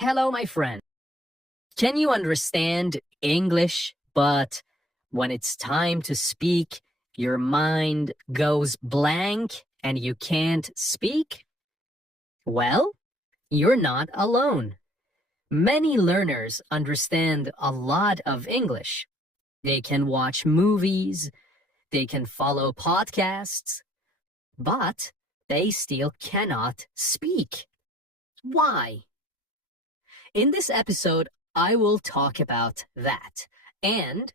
Hello, my friend. Can you understand English, but when it's time to speak, your mind goes blank and you can't speak? Well, you're not alone. Many learners understand a lot of English. They can watch movies, they can follow podcasts, but they still cannot speak. Why? In this episode, I will talk about that, and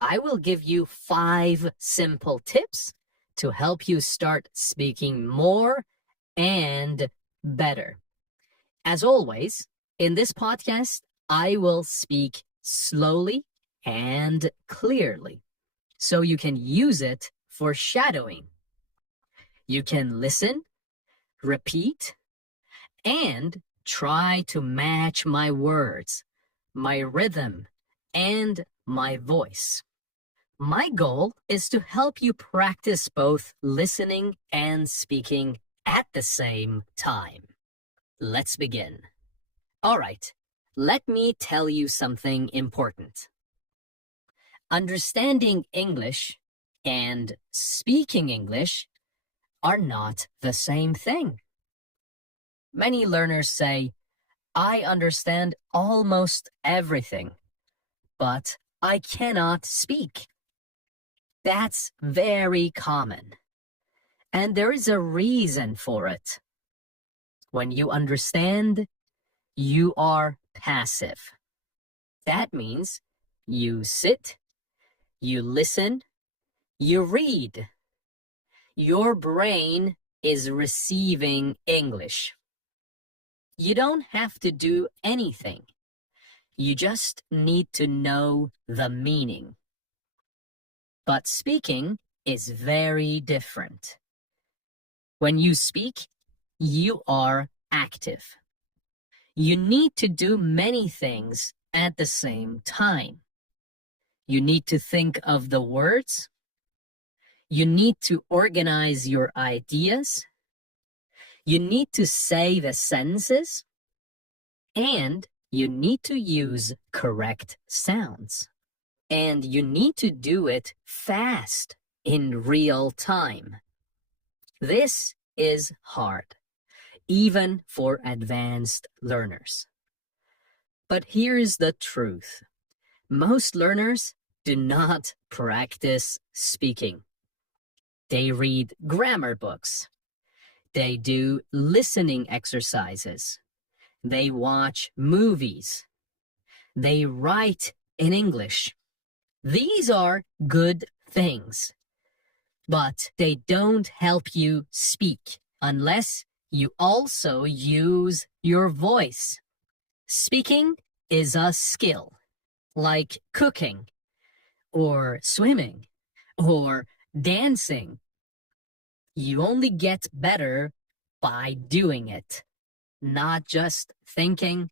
I will give you 5 simple tips to help you start speaking more and better. As always, in this podcast, I will speak slowly and clearly so you can use it for shadowing. You can listen, repeat, and try to match my words, my rhythm, and my voice. My goal is to help you practice both listening and speaking at the same time. Let's begin. All right, let me tell you something important. Understanding English and speaking English are not the same thing. Many learners say, I understand almost everything, but I cannot speak. That's very common. And there is a reason for it. When you understand, you are passive. That means you sit, you listen, you read. Your brain is receiving English. You don't have to do anything. You just need to know the meaning. But speaking is very different. When you speak, you are active. You need to do many things at the same time. You need to think of the words. You need to organize your ideas. You need to say the sentences. And you need to use correct sounds. And you need to do it fast, in real time. This is hard, even for advanced learners. But here's the truth. Most learners do not practice speaking. They read grammar books. They do listening exercises. They watch movies. They write in English. These are good things, but they don't help you speak unless you also use your voice. Speaking is a skill, like cooking, or swimming, or dancing. You only get better by doing it, not just thinking,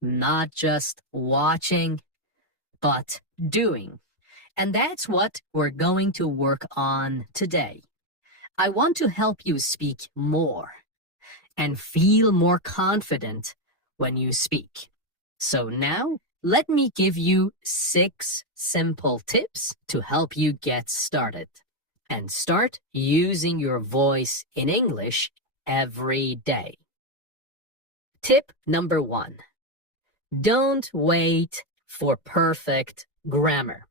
not just watching, but doing. And that's what we're going to work on today. I want to help you speak more and feel more confident when you speak. So now, let me give you 6 simple tips to help you get started and start using your voice in English every day. Tip number 1. Don't wait for perfect grammar.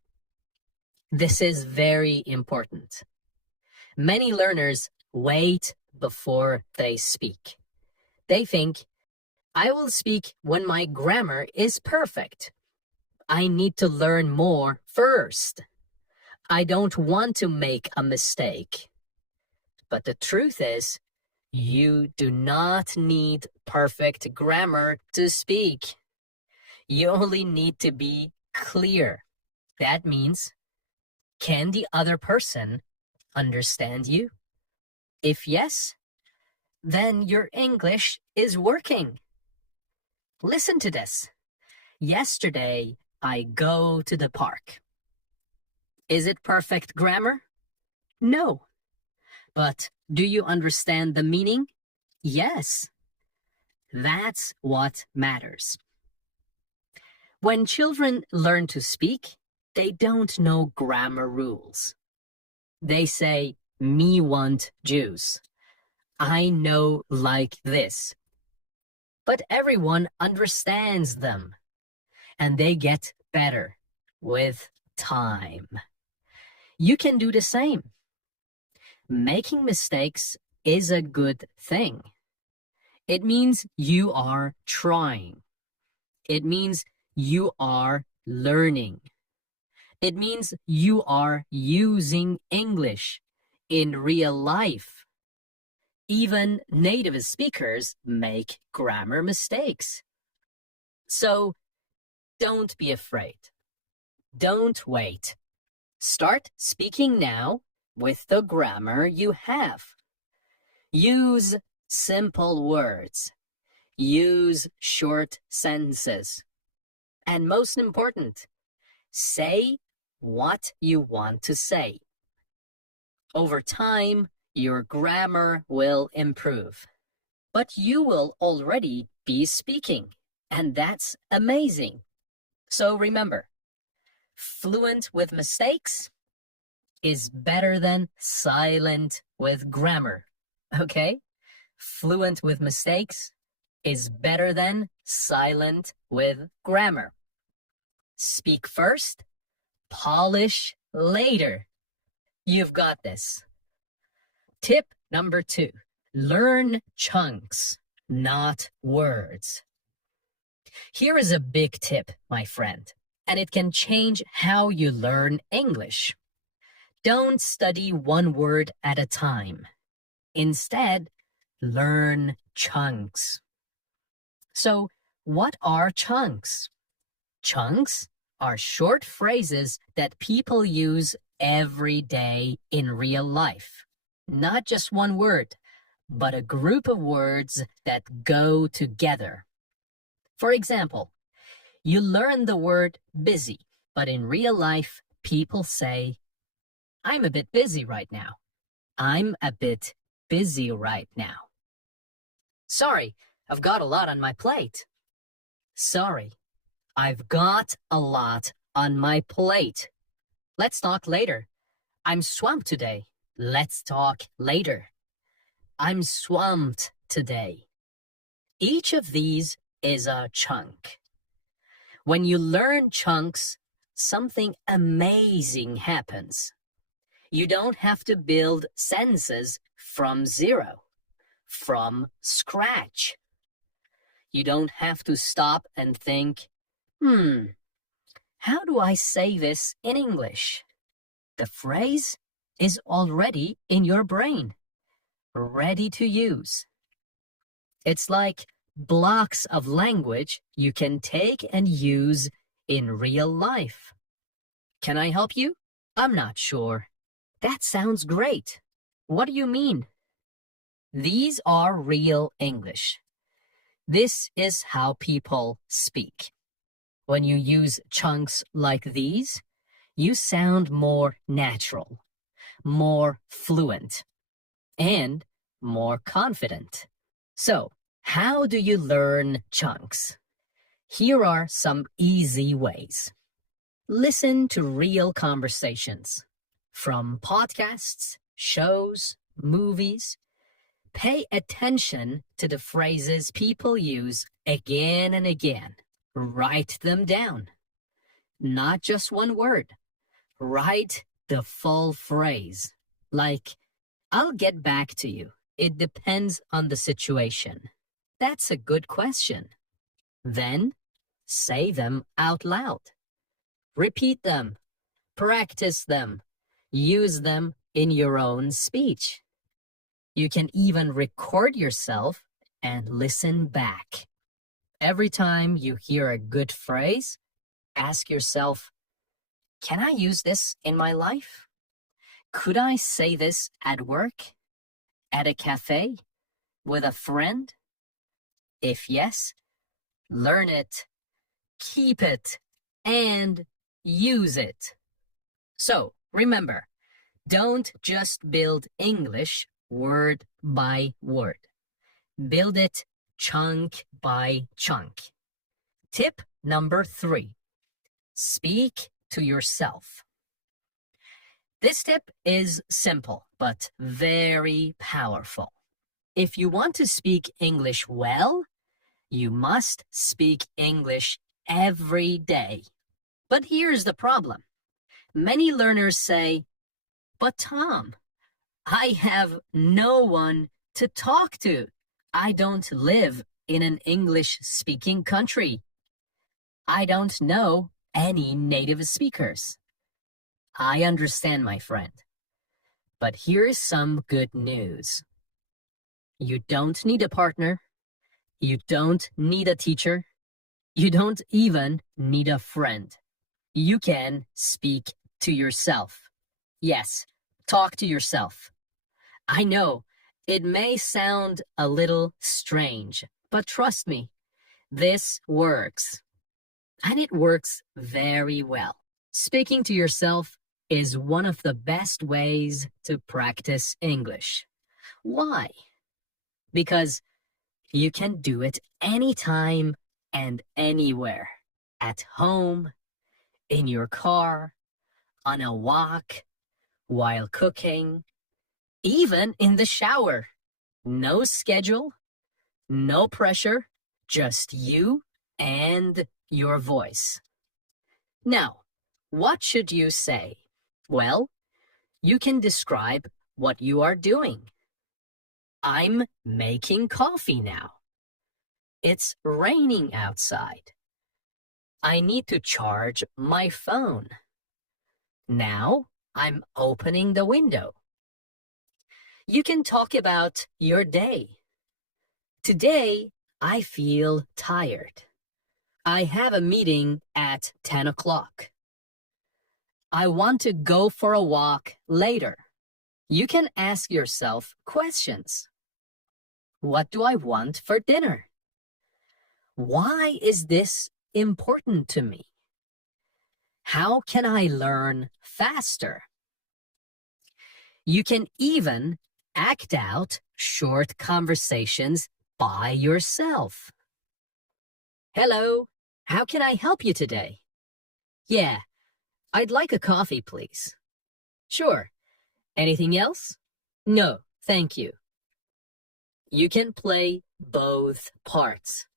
This is very important. Many learners wait before they speak. They think, I will speak when my grammar is perfect. I need to learn more first. I don't want to make a mistake. But the truth is, you do not need perfect grammar to speak. You only need to be clear. That means, can the other person understand you? If yes, then your English is working. Listen to this. Yesterday, I go to the park. Is it perfect grammar? No. But do you understand the meaning? Yes. That's what matters. When children learn to speak, they don't know grammar rules. They say, me want juice. I know like this. But everyone understands them, and they get better with time. You can do the same. Making mistakes is a good thing. It means you are trying. It means you are learning. It means you are using English in real life. Even native speakers make grammar mistakes. So don't be afraid. Don't wait. Start speaking now with the grammar you have. Use simple words. Use short sentences. And most important, say what you want to say. Over time, your grammar will improve. But you will already be speaking, and that's amazing. So remember, fluent with mistakes is better than silent with grammar, okay? Fluent with mistakes is better than silent with grammar. Speak first, polish later. You've got this. Tip number 2, learn chunks, not words. Here is a big tip, my friend, and it can change how you learn English. Don't study one word at a time. Instead, learn chunks. So, what are chunks? Chunks are short phrases that people use every day in real life. Not just one word, but a group of words that go together. For example, you learn the word busy, but in real life, people say, I'm a bit busy right now. I'm a bit busy right now. Sorry, I've got a lot on my plate. Sorry, I've got a lot on my plate. Let's talk later. I'm swamped today. Let's talk later. I'm swamped today. Each of these is a chunk. When you learn chunks, something amazing happens. You don't have to build sentences from zero, from scratch. You don't have to stop and think, how do I say this in English? The phrase is already in your brain, ready to use. It's like blocks of language you can take and use in real life. Can I help you? I'm not sure. That sounds great. What do you mean? These are real English. This is how people speak. When you use chunks like these, you sound more natural, more fluent, and more confident. So, how do you learn chunks? Here are some easy ways. Listen to real conversations from podcasts, shows, movies. Pay attention to the phrases people use again and again. Write them down. Not just one word. Write the full phrase. Like, I'll get back to you. It depends on the situation. That's a good question. Then, say them out loud. Repeat them. Practice them. Use them in your own speech. You can even record yourself and listen back. Every time you hear a good phrase, ask yourself, can I use this in my life? Could I say this at work? At a cafe? With a friend? If yes, learn it, keep it, and use it. So, remember, don't just build English word by word. Build it chunk by chunk. Tip number 3. Speak to yourself. This tip is simple, but very powerful. If you want to speak English well, you must speak English every day. But here's the problem. Many learners say, "But Tom, I have no one to talk to. I don't live in an English-speaking country. I don't know any native speakers." I understand, my friend. But here's some good news. You don't need a partner. You don't need a teacher. You don't even need a friend. You can speak to yourself. Yes, talk to yourself. I know it may sound a little strange, but trust me, this works. And it works very well. Speaking to yourself is one of the best ways to practice English. Why? Because you can do it anytime and anywhere. At home, in your car, on a walk, while cooking, even in the shower. No schedule, no pressure, just you and your voice. Now, what should you say? Well, you can describe what you are doing. I'm making coffee now. It's raining outside. I need to charge my phone. Now I'm opening the window. You can talk about your day. Today, I feel tired. I have a meeting at 10 o'clock. I want to go for a walk later. You can ask yourself questions. What do I want for dinner? Why is this important to me? How can I learn faster? You can even act out short conversations by yourself. Hello, how can I help you today? Yeah, I'd like a coffee, please. Sure. Anything else? No, thank you. You can play both parts.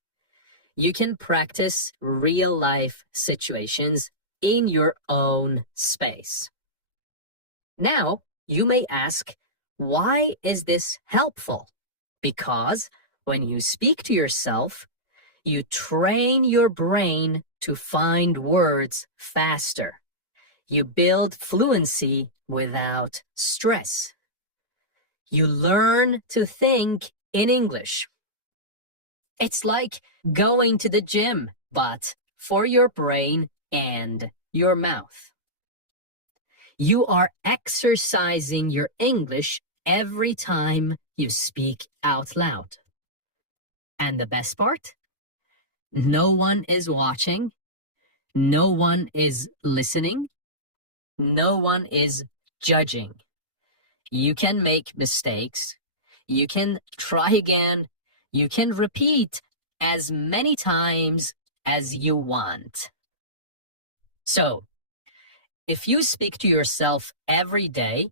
You can practice real-life situations in your own space. Now, you may ask, why is this helpful? Because when you speak to yourself, you train your brain to find words faster. You build fluency without stress. You learn to think in English. It's like going to the gym, but for your brain and your mouth. You are exercising your English every time you speak out loud. And the best part? No one is watching. No one is listening. No one is judging. You can make mistakes. You can try again. You can repeat as many times as you want. So, if you speak to yourself every day,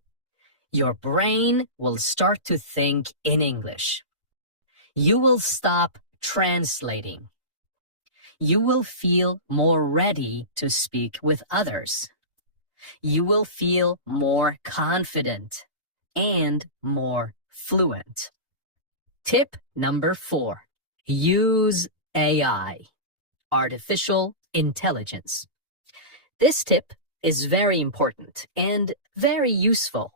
your brain will start to think in English. You will stop translating. You will feel more ready to speak with others. You will feel more confident and more fluent. Tip number 4. Use AI, artificial intelligence. This tip is very important and very useful.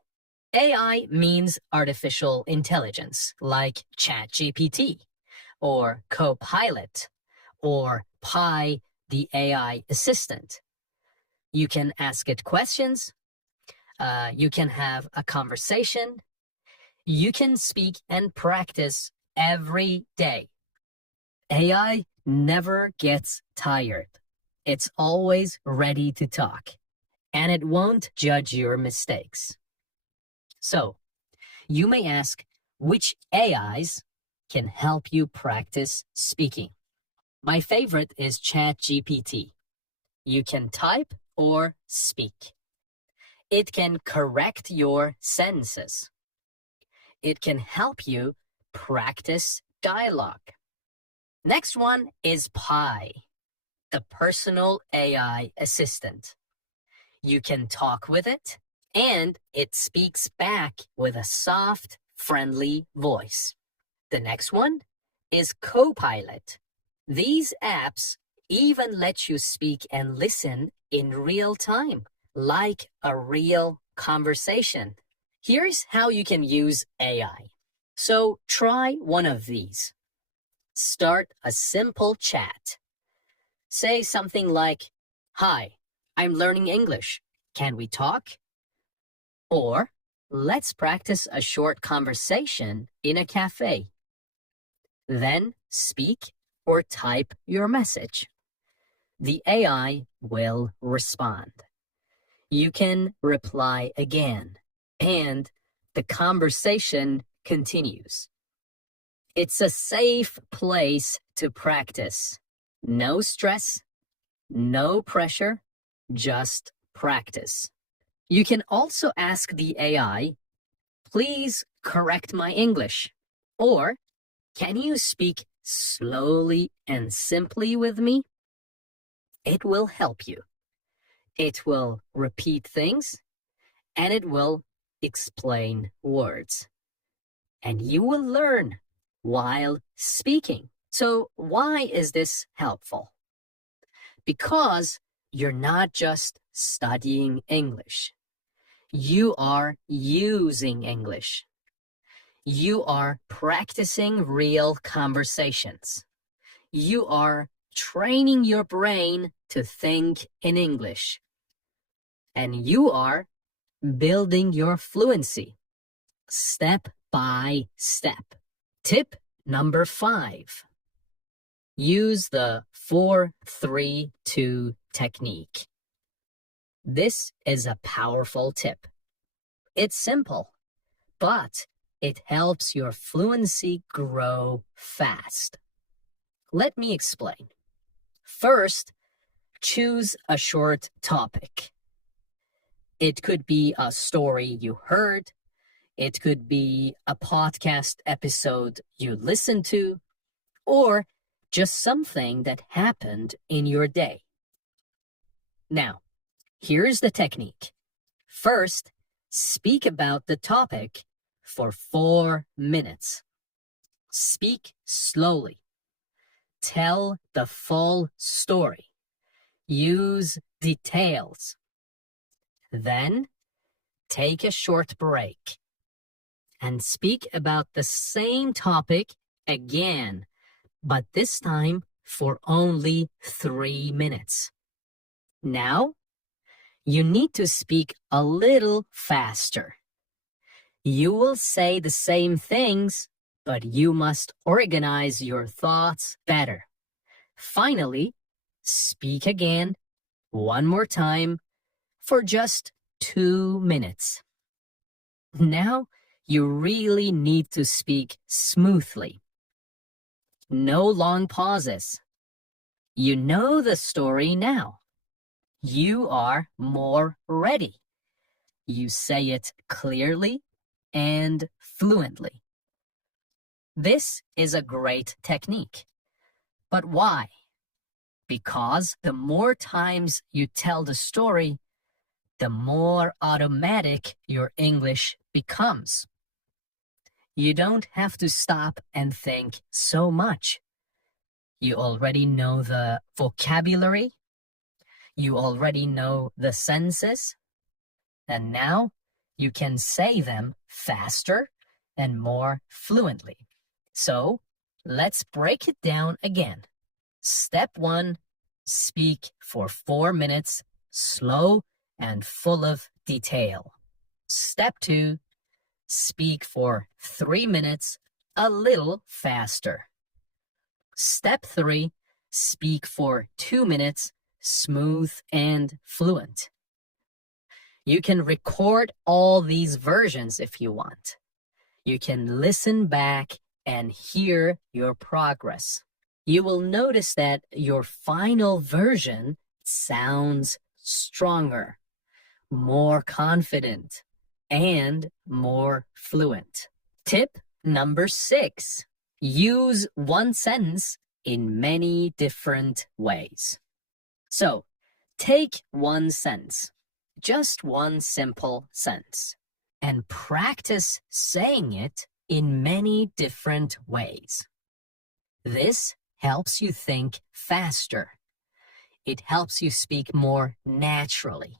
AI means artificial intelligence, like ChatGPT, or Copilot, or Pi, the AI assistant. You can ask it questions. You can have a conversation. You can speak and practice every day. AI never gets tired. It's always ready to talk, and it won't judge your mistakes. So, you may ask, which AIs can help you practice speaking. My favorite is ChatGPT. You can type or speak. It can correct your sentences. It can help you practice dialogue. Next one is Pi, the personal AI assistant. You can talk with it, and it speaks back with a soft, friendly voice. The next one is Copilot. These apps even let you speak and listen in real time, like a real conversation. Here's how you can use AI. So try one of these. Start a simple chat. Say something like, "Hi, I'm learning English. Can we talk?" Or, "Let's practice a short conversation in a cafe." Then speak or type your message. The AI will respond. You can reply again, and the conversation continues. It's a safe place to practice. No stress, no pressure, just practice. You can also ask the AI, "Please correct my English," or "Can you speak slowly and simply with me?" It will help you. It will repeat things, and it will explain words. And you will learn while speaking. So why is this helpful? Because you're not just studying English. You are using English. You are practicing real conversations. You are training your brain to think in English. And you are building your fluency step by step. Tip number 5. Use the 4-3-2 technique. This is a powerful tip. It's simple, but it helps your fluency grow fast. Let me explain. First, choose a short topic. It could be a story you heard. It could be a podcast episode you listened to, or just something that happened in your day. Now, here's the technique. First, speak about the topic for 4 minutes. Speak slowly. Tell the full story. Use details. Then, take a short break and speak about the same topic again, but this time for only 3 minutes. Now, you need to speak a little faster. You will say the same things, but you must organize your thoughts better. Finally, speak again, one more time, for just 2 minutes. Now, you really need to speak smoothly. No long pauses. You know the story now. You are more ready. You say it clearly and fluently. This is a great technique. But why? Because the more times you tell the story, the more automatic your English becomes. You don't have to stop and think so much. You already know the vocabulary. You already know the sentences. And now you can say them faster and more fluently. So let's break it down again. Step 1, speak for 4 minutes, slow and full of detail. Step 2, speak for 3 minutes, a little faster. Step 3, speak for 2 minutes, smooth and fluent. You can record all these versions if you want. You can listen back and hear your progress. You will notice that your final version sounds stronger, more confident, and more fluent. Tip number 6. Use one sentence in many different ways. So, take one sentence, just one simple sentence, and practice saying it in many different ways. This helps you think faster. It helps you speak more naturally.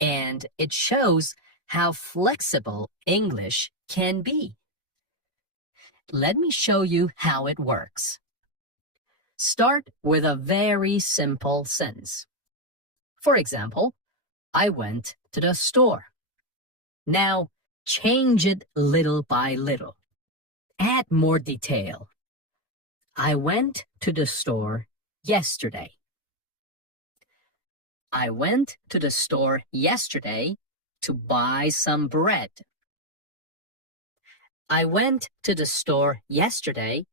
And it shows how flexible English can be. Let me show you how it works. Start with a very simple sentence. For example, I went to the store. Now, change it little by little. Add more detail. I went to the store yesterday. I went to the store yesterday to buy some bread. I went to the store yesterday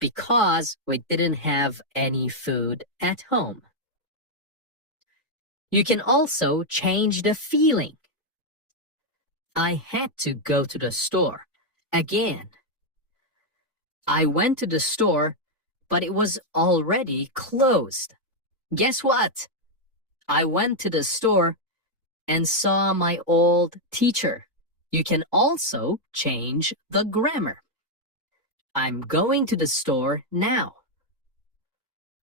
because we didn't have any food at home. You can also change the feeling. I had to go to the store again. I went to the store, but it was already closed. Guess what? I went to the store and saw my old teacher. You can also change the grammar. I'm going to the store now.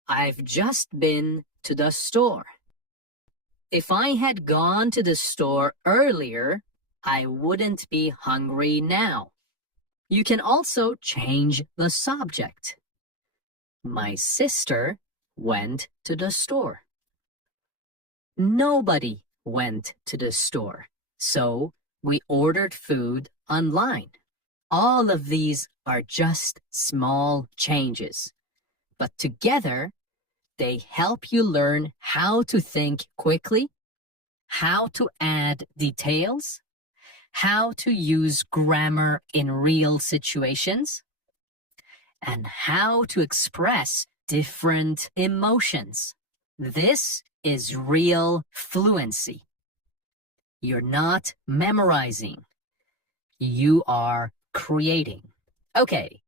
I've just been to the store. If I had gone to the store earlier, I wouldn't be hungry now. You can also change the subject. My sister went to the store. Nobody went to the store, so we ordered food online. All of these are just small changes, but together they help you learn how to think quickly, how to add details, how to use grammar in real situations, and how to express different emotions. This is real fluency. You're not memorizing. You are creating. Okay,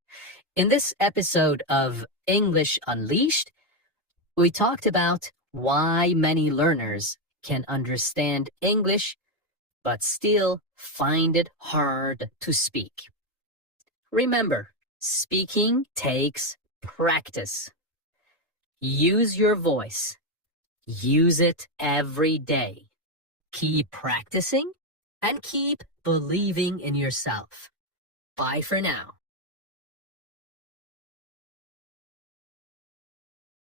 in this episode of English Unleashed, we talked about why many learners can understand English but still find it hard to speak. Remember, speaking takes practice. Use your voice. Use it every day. Keep practicing and keep believing in yourself. Bye for now.